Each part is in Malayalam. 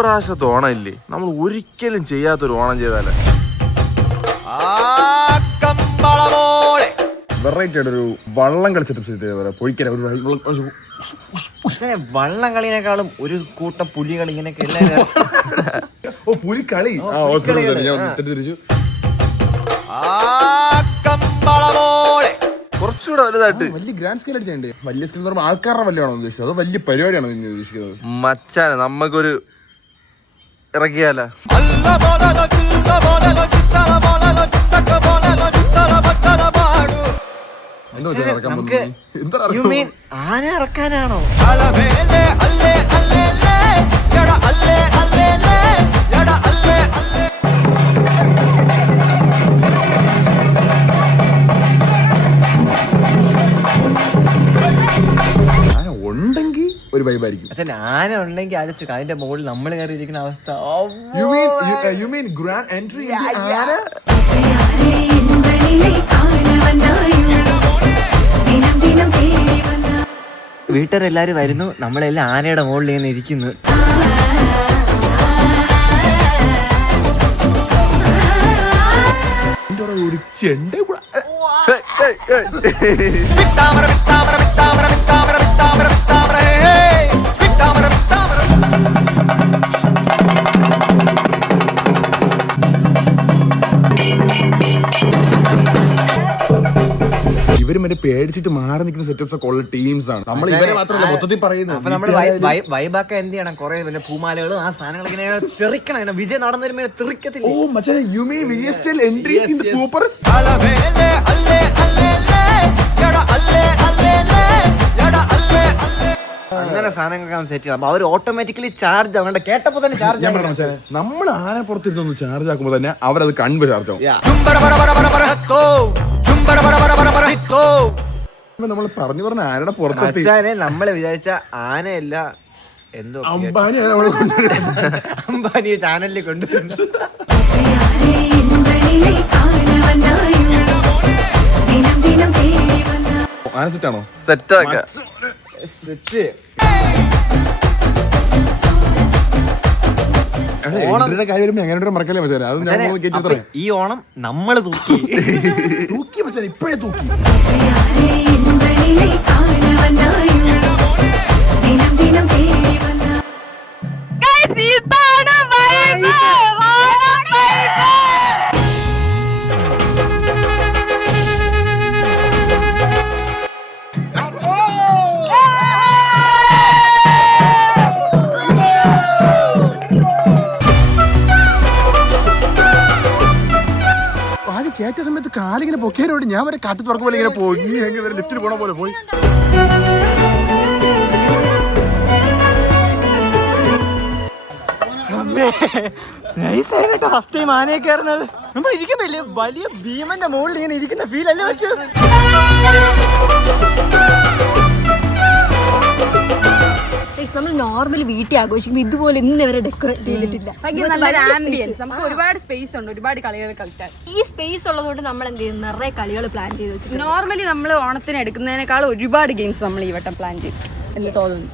ഇപ്രാവശ്യത്തെ ഓണം ഇല്ലേ, നമ്മൾ ഒരിക്കലും ചെയ്യാത്തൊരു ഓണം ചെയ്താലേ. വെറൈറ്റി ആയിട്ടൊരു വള്ളം കളിച്ചിട്ട് പൊയ്ക്കര വള്ളം കളിനേക്കാളും ഒരു കൂട്ടം പുലികൾ ഇങ്ങനെയൊക്കെ എല്ലാവരും പുലിക്കളി തിരിച്ചു കുറച്ചുകൂടെ വലുതായിട്ട് വലിയ ഗ്രാൻഡ് സ്കെയിൽ ആയിട്ട് ചെയ്യണ്ടേ. വലിയ സ്കെയിൽ എന്ന് പറയുമ്പോൾ ആൾക്കാരുടെ വല്ലതാണോ ഉദ്ദേശിച്ചത്, അതോ വലിയ പരിപാടിയാണോ നിങ്ങൾ ഉദ്ദേശിക്കുന്നത്? മച്ചാനെ നമുക്കൊരു ഇറക്കിയാല. ആന ഇറക്കാനാണോ? ഉണ്ടെങ്കിൽ ഒരു വൈബായിരിക്കും. ആന ഉണ്ടെങ്കിൽ ആലോചിച്ചു അതിന്റെ മുകളിൽ നമ്മൾ കയറി ഇരിക്കുന്ന അവസ്ഥ. വീട്ടുകാരെല്ലാരും വരുന്നു, നമ്മളെല്ലാം ആനയുടെ മുകളിൽ ഇങ്ങനെ ഇരിക്കുന്നു. ഒരു ചെണ്ട ഇവര് മറ്റേ പേടിച്ചിട്ട് മാറി നിൽക്കുന്ന സെറ്റപ്സ് ഒക്കെ ഉള്ള ടീംസ് ആണ്. നമ്മൾ ഇവരെ മാത്രമല്ല മൊത്തത്തിൽ പറയുന്നത്. വൈബാക്ക എന്ത് ചെയ്യണം, കുറെ പൂമാലകളും ആ സാധനങ്ങൾ ഇങ്ങനെ തെറിക്കണം. വിജയ് നടന്നു വരുമ്പോ തെറിക്കത്തില്ല. ഓ മച്ചാനെ, you mean we are still entries in the supers. അങ്ങനെ സാധനങ്ങൾ സെറ്റ് ചെയ്യാം. അവർ ഓട്ടോമാറ്റിക്കലി ചാർജ് ആവേണ്ട. കേട്ടപ്പോ തന്നെ ചാർജ്. നമ്മൾ ആന പുറത്തിരുന്നൊന്ന് ചാർജ് ആക്കുമ്പോ തന്നെ അവരത് കൺപ് ചാർജ് ആവും. നമ്മൾ പറഞ്ഞു പറഞ്ഞ ആനയുടെ പുറത്തെത്തി. നമ്മളെ വിചാരിച്ച ആനയല്ല, എന്തോ അംബാനിയെ ചാനലിൽ കൊണ്ടുവരുന്നു. ആന സെറ്റാണോ? സെറ്റാക്ക മറക്കല്ലേ മച്ചാനെ. അത് ഈ ഓണം നമ്മള് തൂക്കി മച്ചാനെ, ഇപ്പോഴേ തൂക്കി. കേറ്റ സമയത്ത് കാലിങ്ങനെ പൊക്കേരോട് ഞാൻ വരെ കാട്ടി തുറക്കും പോലെ ഇങ്ങനെ പോയി ലിഫ്റ്റിൽ പോണ പോലെ പോയി. ഫസ്റ്റ് ടൈം ആനയെ കയറുന്നത്. നമ്മൾ ഇരിക്കുന്നില്ലേ വലിയ ഭീമന്റെ മുകളിൽ ഇങ്ങനെ ഇരിക്കുന്ന ഫീൽ അല്ലേ വെച്ചു. നമ്മൾ നോർമലി വീട്ടിൽ ആഘോഷിക്കുമ്പോൾ ഇതുപോലെ ഇന്ന് വരെ ഡെക്കറേറ്റ് ചെയ്തിട്ടില്ല. നമുക്ക് ഒരുപാട് സ്പേസ് ഉണ്ട്, ഒരുപാട് കളികൾ കളിക്കാൻ. ഈ സ്പേസ് ഉള്ളതുകൊണ്ട് നമ്മൾ എന്ത് ചെയ്യും, നിറയെ കളികൾ പ്ലാൻ ചെയ്ത് വെച്ചിട്ടുണ്ട്. നോർമലി നമ്മൾ ഓണത്തിന് എടുക്കുന്നതിനേക്കാൾ ഒരുപാട് ഗെയിംസ് നമ്മൾ ഈ വട്ടം പ്ലാൻ ചെയ്യും എന്ന് തോന്നുന്നു.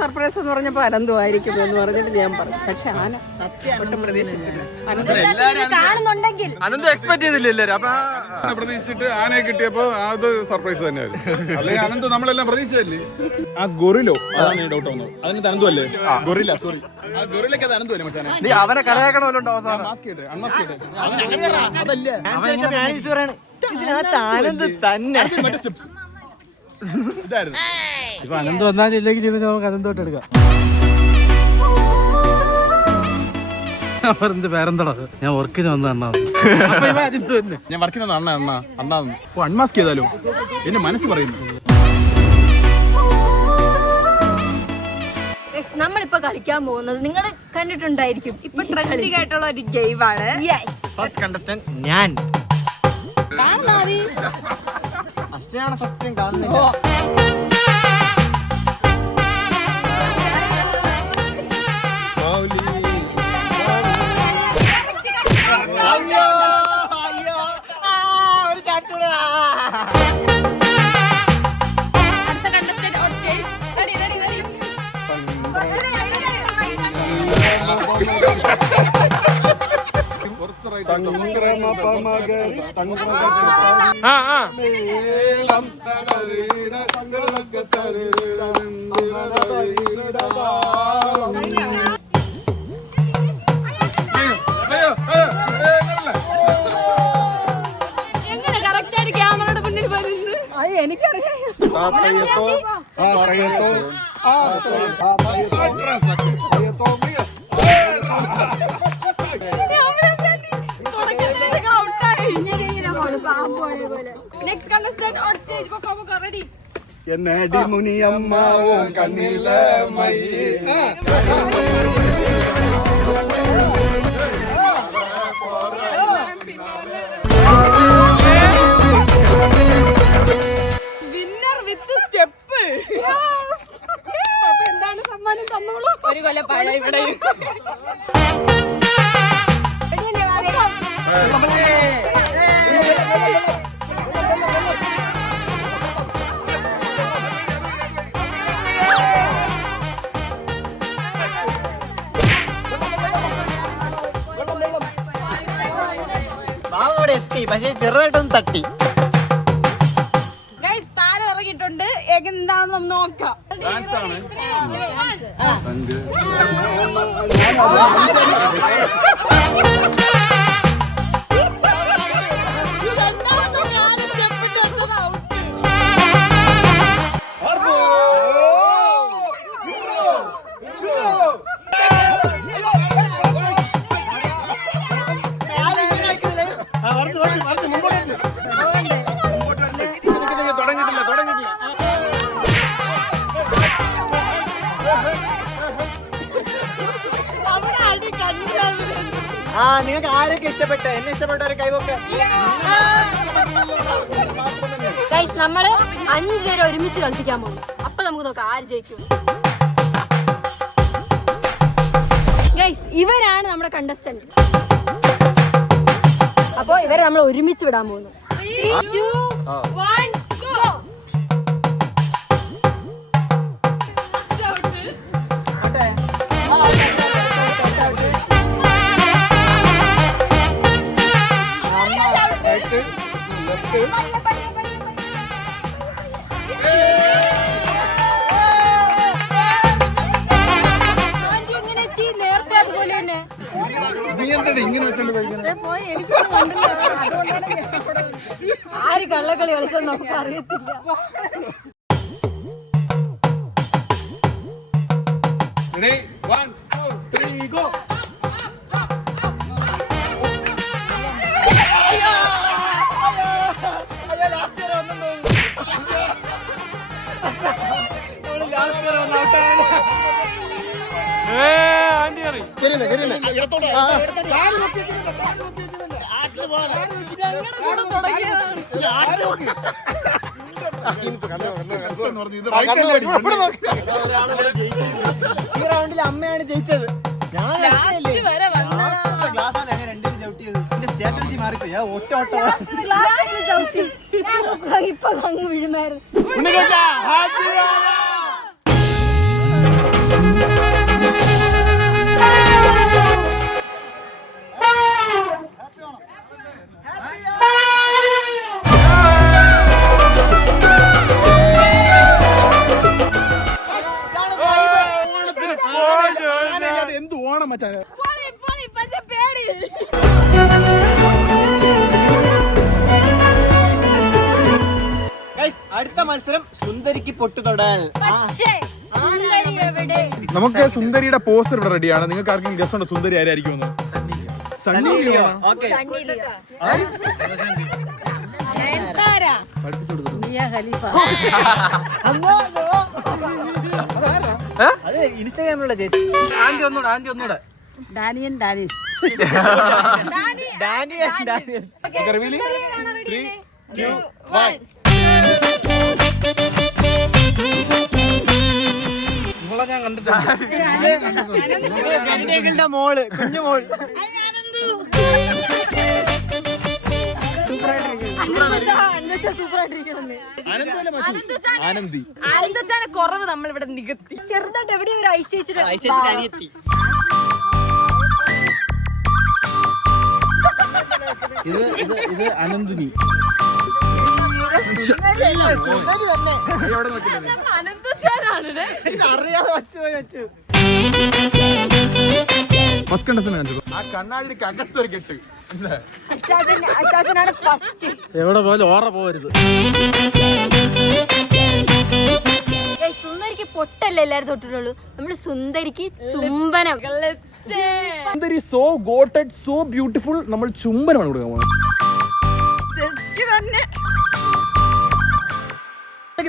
സർപ്രൈസ് എന്ന് പറഞ്ഞപ്പോൾ അനന്തമായിരിക്കും എന്ന് പറഞ്ഞിട്ട് ഞാൻ പറഞ്ഞു. പക്ഷെ ആന ഒട്ടും കാണുന്നുണ്ടെങ്കിൽ പ്രതീക്ഷിച്ചിട്ട് ആനയെ കിട്ടിയപ്പോ അത് സർപ്രൈസ് തന്നെയായിരുന്നു. അല്ലെങ്കിൽ അനന്ത് നമ്മളെല്ലാം പ്രതീക്ഷിച്ചല്ലേ. ആ ഗൊറിലോ അതാണ് ഡൗട്ട് വന്നത്. അതിന് അനന്തു അല്ലേ? Guerrilla, sorry. ആ ഗൊറിലക്ക് അത് അനന്തു അല്ലേ മച്ചാനെ? അവനെ കളയാക്കണമല്ലോ. ഇതിനകത്ത് ആനന്ദ് തന്നെ ഇതായിരുന്നു. ഇപ്പൊ അനന്ത് വന്നാൽ ഇല്ലെങ്കിൽ ചെയ്ത് നമുക്ക് അനന്തോട്ട് എടുക്കാം. പേരെന്താ ഞാൻ വർക്കിന് വന്ന അണ്ണാ. ഞാൻ വർക്കിന് വന്ന അണ്ണാ അൺമാസ്ക് ചെയ്താലോ എന്റെ മനസ്സ് പറയുന്നു. നമ്മളിപ്പോ കളിക്കാൻ പോകുന്നത് നിങ്ങൾ കണ്ടിട്ടുണ്ടായിരിക്കും. ഇപ്പൊ ട്രെൻഡിങ് ആയിട്ടുള്ള ഒരു ഗെയിമാണ്. ഫസ്റ്റ് കണ്ടസ്റ്റന്റ് ഞാൻ. അഷ്ടയാണ് സത്യം കാണുന്നില്ല. എങ്ങനെ കറക്റ്റ് ആയിട്ട് ക്യാമറയുടെ മുന്നിൽ വരുന്നു? Next contestant on stage. Go, ready? എന്നടി മുനിയമ്മാവോ കണ്ണിലെ മയ്യേ Winner with the step. അപ്പൊ എന്താണ് സമ്മാനം തന്നോളൂ? ഒരു കൊല്ലം പഴയ ഇവിടെ. അവിടെ എത്തി, പക്ഷേ ചെറുതായിട്ടൊന്ന് തട്ടി. Guys, താരം ഇറങ്ങിയിട്ടുണ്ട്. എന്താണെന്ന് നമുക്ക് നോക്കാം. നിങ്ങൾക്ക് ആരൊക്കെ ഇഷ്ടപ്പെട്ട എന്നെ ഇഷ്ടപ്പെട്ടവരെ കൈവൊക്കെ. ഗൈസ് നമ്മള് 5 പേരെ ഒരുമിച്ച് കളിപ്പിക്കാൻ പോകുന്നു. അപ്പൊ നമുക്ക് നോക്കാം ആര് ജയിക്കും. ഗൈസ് ഇവരാണ് നമ്മുടെ കണ്ടസ്റ്റന്റ്. അപ്പൊ ഇവരെ നമ്മൾ ഒരുമിച്ച് വിടാൻ പോകുന്നു. 3, 2, 1, go. ആര് കള്ളക്കളി കളിച്ചെന്ന് നമുക്ക് അറിയത്തില്ല. ഈ റൗണ്ടിൽ അമ്മയാണ് ജയിച്ചത്. സ്ട്രാറ്റജി മാറിപ്പോയി. ഒറ്റ ഇപ്പൊ അങ്ങ് വീഴുമായിരുന്നു. എന്ത് ഓണം മച്ചാനെ. അടുത്ത മത്സരം സുന്ദരിക്ക് പൊട്ടു തൊടാൻ. നമുക്ക് സുന്ദരിയുടെ പോസ്റ്റർ ഇവിടെ റെഡിയാണ്. നിങ്ങൾക്ക് ആർക്കും ഗസ് ഉണ്ടോ സുന്ദരി ആരായിരിക്കും? സണ്ണി ഇൻസ്റ്റാഗ്രാമിലുള്ള ചേച്ചി. ആന്റി ഒന്നൂടെ ഡാനിയൻ ഡാനിസ്. നിങ്ങളെ ഞാൻ കണ്ടിട്ടുണ്ട്. മോള് കുഞ്ഞു മോള് ആനന്ദച്ചാനെ കുറവ് നമ്മളിവിടെ നികത്തി. ചെറുതായിട്ട് എവിടെ ഒരു ഐശ്വര്യ ഐശ്വര്യത്തിന് അനിയത്തി. ഇത് അനന്തിനി. ഫസ്റ്റ് കണ്ടസ്റ്റന്റ് ആ കണ്ണാടിക്ക് അകത്തൊരു കെട്ട് മനസ്സിലായോ? അച്ചാച്ചനാണ് ഫസ്റ്റ്. എവിടെ പോലും ഓറ പോകരുത്. സുന്ദരിക്ക് പൊട്ടല്ലേ എല്ലാരും തൊട്ടിട്ടുള്ളൂ. നമ്മള് സുന്ദരിക്ക് ചുംബനം. സുന്ദരി സോ ഗോട്ടഡ് സോ ബ്യൂട്ടിഫുൾ. നമ്മൾ ചുംബനമാണ് കൊടുക്കാൻ പോകുന്നത്.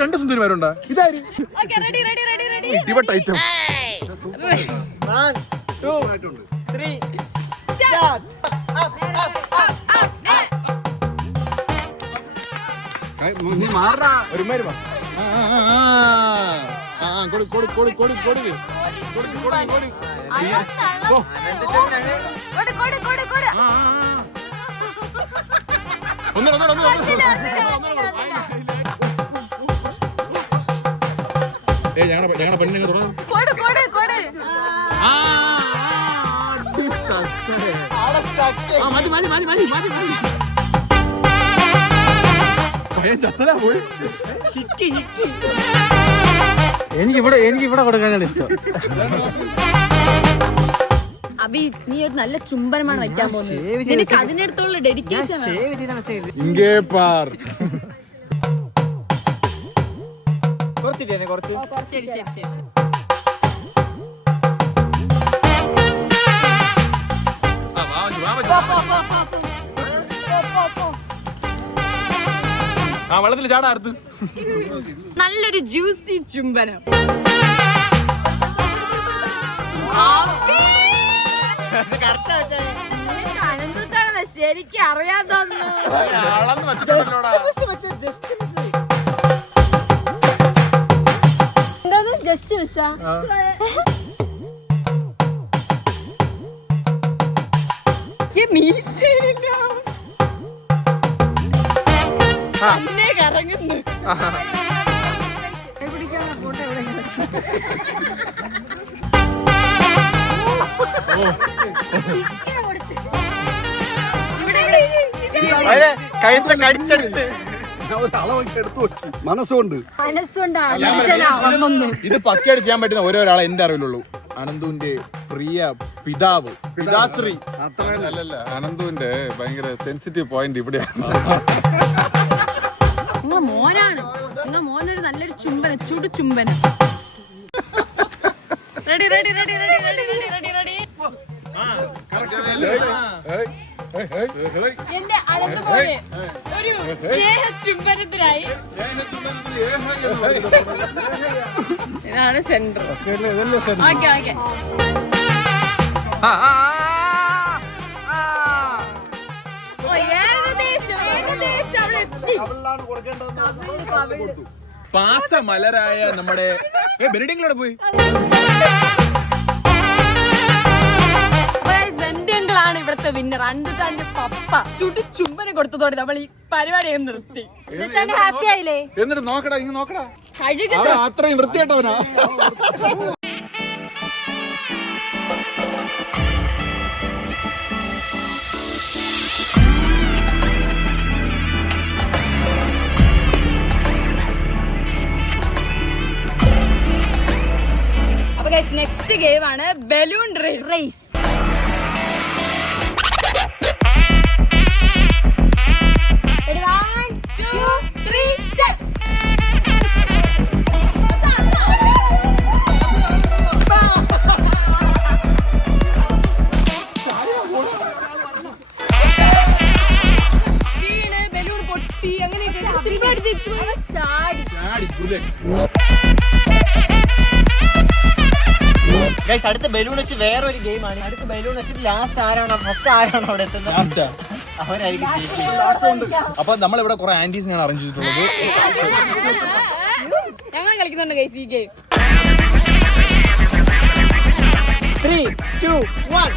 രണ്ട് സുന്ദരിമാരുണ്ടോ? ഇതാര് ഡിവട്ട് ഐറ്റം. നീ മാറാ. ഒരു മരുമ ഞങ്ങളുടെ പെണ്ണിനെ തുടങ്ങും. ചത്തലാ പോയി. എനിക്കിവിടെ കൊടുക്കാനാണ് ഇഷ്ടം. അബി നീ ഒരു നല്ല ചുംബനമാണ് വെക്കാൻ പോകുന്നത്. നിനക്ക് അതിനടുത്തുള്ള ഡെഡിക്കേഷൻ ഇങ്ങേ പാർ. കുറച്ച് ശരി ശരി ശരി. ആ വെള്ളത്തിൽ ചാടാ അടുത്ത്. നല്ലൊരു ജ്യൂസി ചുംബനം. അനന്തൂച്ചാണെന്ന് ശരിക്കും അറിയാതൊന്നു. ജസ്റ്റ് മിസ്സാ. കറങ്ങുന്നു. കഴുത്ത കടിച്ചെടുത്ത് മനസ്സുകൊണ്ട് മനസ്സുകൊണ്ടാണ് ഇത് പക്കയായിട്ട് ചെയ്യാൻ പറ്റുന്ന ഒരാളെ എന്റെ അറിവിലുള്ളൂ. അനന്തുവിന്റെ പ്രിയ പിതാവ് പിതാശ്രീ. അല്ലല്ല, അനന്തുവിന്റെ ഭയങ്കര സെൻസിറ്റീവ് പോയിന്റ് ഇവിടെയാണ്. നിങ്ങളെ മോനാണ്. നിങ്ങളെ മോനൊരു നല്ലൊരു ചുംബനം, ചുടു ചുംബനം. Ready ready ready ready ready ready ready. എന്റെ അനന്ത് മോനെ ഒരു സ്നേഹ ചുംബനത്തിനായി ഇതാണ് സെന്റർ. Okay okay. ഏകദേശം ഏകദേശം അവിടെ എത്തി. പാസമലരായ നമ്മുടെ ബെനഡിക്റ്റിലൂടെ പോയി. ബെന്റിയങ്കളാണ് ഇവിടുത്തെ വിന്നർ. അൻതുചാന്റെ പപ്പ ചുട്ടു ചുംബനം കൊടുത്തതോടെ നമ്മൾ ഈ പരിപാടി നിർത്തി. ഹാപ്പി ആയില്ലേ? എന്നിട്ട് നോക്കടാ, ഇങ്ങ് നോക്കടാ. കഴുകുക അത്രയും വൃത്തിയായിട്ടവനാ. അപ്പൊ നെക്സ്റ്റ് ഗെയിം ആണ് ബലൂൺ റേസ്. ബലൂൺ പൊട്ടി അങ്ങനെയൊക്കെ ചാടി. അടുത്ത ബലൂൺ വെച്ച് വേറൊരു ഗെയിമാണ്. അടുത്ത ബലൂൺ വെച്ചിട്ട് ലാസ്റ്റ് ആരാണോ ഫസ്റ്റ് ആരാണോ അവിടെ എത്തുന്നത് അവരായിരിക്കും. അപ്പൊ നമ്മളിവിടെ കുറെ ആന്റീസിനാണ് അറേഞ്ച് ചെയ്തിട്ടുള്ളത്. ഞങ്ങൾ കളിക്കുന്നുണ്ട് ഗൈസ് ഈ ഗെയിം. 3, 2, 1.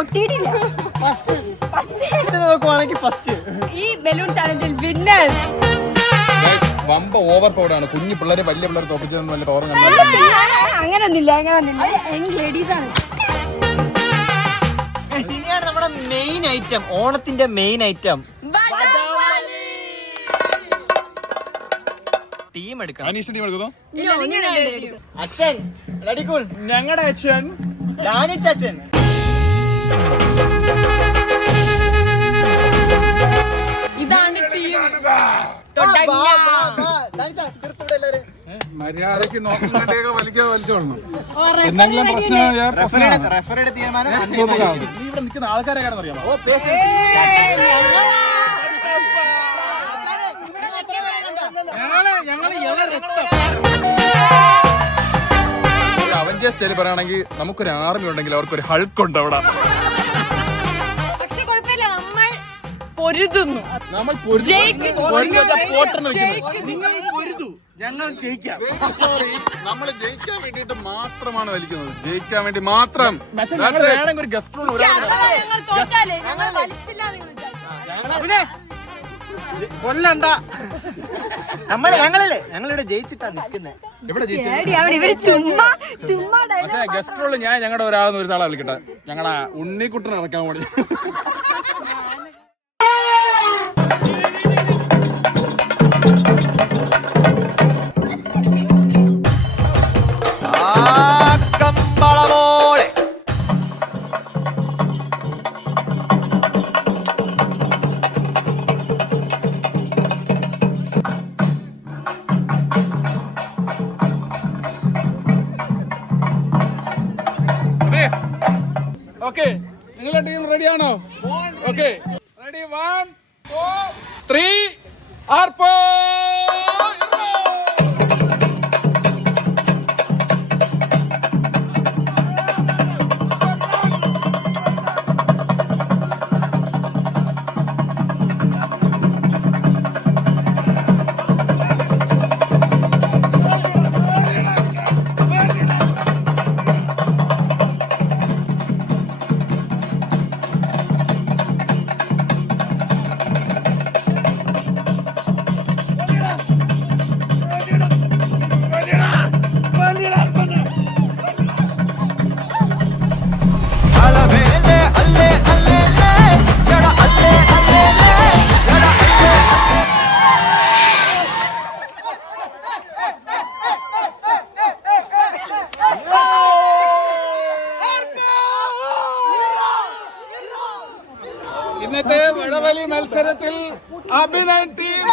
പൊട്ടിയിട്ടില്ല. നോക്കുവാണെങ്കിൽ ഫസ്റ്റ് ഈ ബലൂൺ ചാലഞ്ചിൽ വിന്നേഴ്സ് വമ്പ ഓവർ പൗഡാണ്. കുഞ്ഞു പിള്ളേരെ വലിയ പിള്ളേരെ തോപ്പിച്ചതെന്ന് വല്ല ഓർമ്മ അങ്ങനൊന്നുമില്ല. ലേഡീസ് ആണ്. ഇനിയാണ് നമ്മുടെ മെയിൻ ഐറ്റം, ഓണത്തിന്റെ മെയിൻ ഐറ്റം. ടീം എടുക്കണം. അനീഷ ടീം എടുക്കുന്നോ? അച്ഛൻ റെഡി കൂൾ. ഞങ്ങളുടെ അച്ഛൻ ഡാനിച്ചൻ. ഇതാണ് ടീം. മര്യാദക്ക് നോക്കുന്നുണ്ടെങ്കിൽ വലിച്ചോളണം. എന്തെങ്കിലും പ്രശ്നമായാൽ റെഫറിയുടെ തീരുമാനം. നീ ഇവിടെ നിൽക്കുന്ന ആൾക്കാരെ കാരണം അറിയാമോ? അവഞ്ചേഴ്സ് സ്റ്റൈൽ പറയുകയാണെങ്കിൽ നമുക്കൊരു ആർമി ഉണ്ടെങ്കിൽ അവർക്കൊരു ഹൾക്ക് ഉണ്ട് അവിടെ. പക്ഷെ കുഴപ്പമില്ല, നമ്മൾ പൊരുതുന്നു. നമ്മൾ ഞങ്ങൾ ജയിക്കാം. നമ്മൾ ജയിക്കാൻ വേണ്ടിയിട്ട് മാത്രമാണ് വലിക്കുന്നത്. ജയിക്കാൻ വേണ്ടി മാത്രം. വേണമെങ്കിൽ ഒരു ഗസ്റ്റ് റൂൾ ഞങ്ങൾ തോറ്റാലേ ഞങ്ങൾ വലിച്ചില്ല നിങ്ങൾ വിചാരിച്ചു. കൊല്ലണ്ട. ഞങ്ങളില്ലേ, ഞങ്ങളിവിടെ ജയിച്ചിട്ടാ നിൽക്കുന്നത്. ഇവിടെ ജയിച്ചു. ഇവര് ചുമ്മാ പക്ഷേ ഗസ്റ്റ് റൂൾ ഞാൻ ഞങ്ങളുടെ ഒരാളെന്ന് ഒരു ആളെ വിളിക്കട്ടെ. ഞങ്ങളുടെ ഉണ്ണിക്കുട്ടനെ ഇറക്കാൻ വേണ്ടി. ഓക്കെ, നിങ്ങളുടെ ടീം റെഡിയാണോ? Okay, ready. 1 2 3 ആർപ്പോ. ഇന്നത്തെ വടവലി മത്സരത്തിൽ അഭിനയ് ടീം